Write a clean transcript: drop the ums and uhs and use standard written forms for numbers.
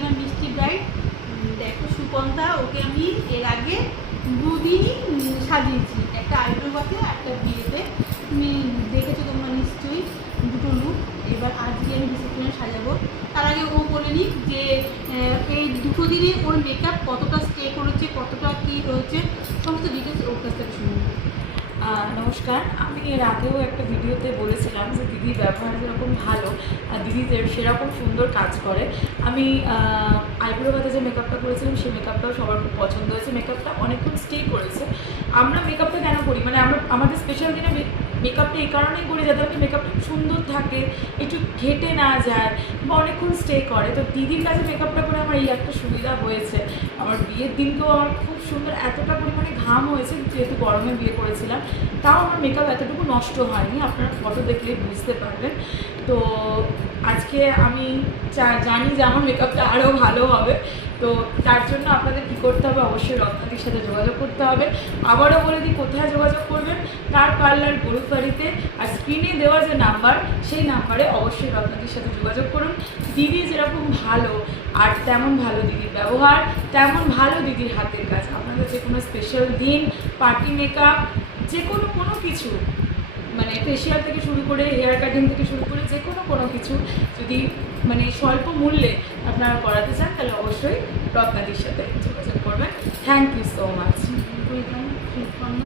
আমার মিষ্টি ব্রাইড। দেখো সুপন্থা, ওকে আমি এর আগে দুদিনই সাজিয়েছি, একটা আইব্রো পাতে একটা বিয়েতে। তুমি দেখেছো তোমরা নিশ্চয়ই দুটো লুক। এবার আজকে আমি রিসেপশনে সাজাবো। তার আগে ও বলে নিক যে এই দুটো দিনে ওর মেকআপ কতটা স্টে করেছে, কতটা কী রয়েছে, সমস্ত ডিটেলস ওর কাছ থেকে শুনবো। নমস্কার। আমি এর আগেও একটা ভিডিওতে বলেছিলাম যে দিদির ব্যবহার যেরকম ভালো আর দিদি সেরকম সুন্দর কাজ করে। আমি আইব্রোতে যে মেকআপটা করেছিলাম সেই মেকআপটাও সবার খুব পছন্দ হয়েছে। মেকআপটা অনেকক্ষণ স্টে করেছে। আমরা মেকআপটা কেন করি, মানে আমাদের স্পেশাল দিনে মেকআপটা এই কারণেই করি যাতে আমাদের মেকআপটা সুন্দর থাকে, একটু ঘেটে না যায় বা অনেকক্ষণ স্টে করে। তো দিদির কাছে মেকআপটা করে আমার এই একটা সুবিধা হয়েছে। আমার বিয়ের দিনকেও আমার খুব সুন্দর, এতটা পরিমাণে ঘাম হয়েছে যেহেতু গরমে বিয়ে করেছিলাম, তাও আমার মেকআপ এতটুকু নষ্ট হয়নি, আপনারা ফটো দেখলে বুঝতে পারবেন। তো আজকে আমি জানি যে আমার মেকআপটা আরও ভালো হবে। তো তার জন্য আপনাদের কী করতে হবে, অবশ্যই রত্নাদির সাথে যোগাযোগ করতে হবে। আবারও বলে দিই কোথায় যোগাযোগ করবেন, তার পার্লার গরুফাড়িতে। আর স্ক্রিনে দেওয়া যে নাম্বার, সেই নাম্বারে অবশ্যই রত্নাদির সাথে যোগাযোগ করুন। দিদি যেরকম ভালো আর তেমন ভালো দিদির ব্যবহার, তেমন ভালো দিদির হাতের কাজ। আপনাদের যে কোনো স্পেশাল দিন, পার্টি মেকআপ, যে কোনো কিছু, মানে ফেশিয়াল থেকে শুরু করে হেয়ার কাটিং থেকে শুরু করে যে কোনো কিছু যদি মানে স্বল্প মূল্যে আপনারা করাতে চান, তাহলে অবশ্যই রত্নাদির সাথে যোগাযোগ করবেন। Thank you so much.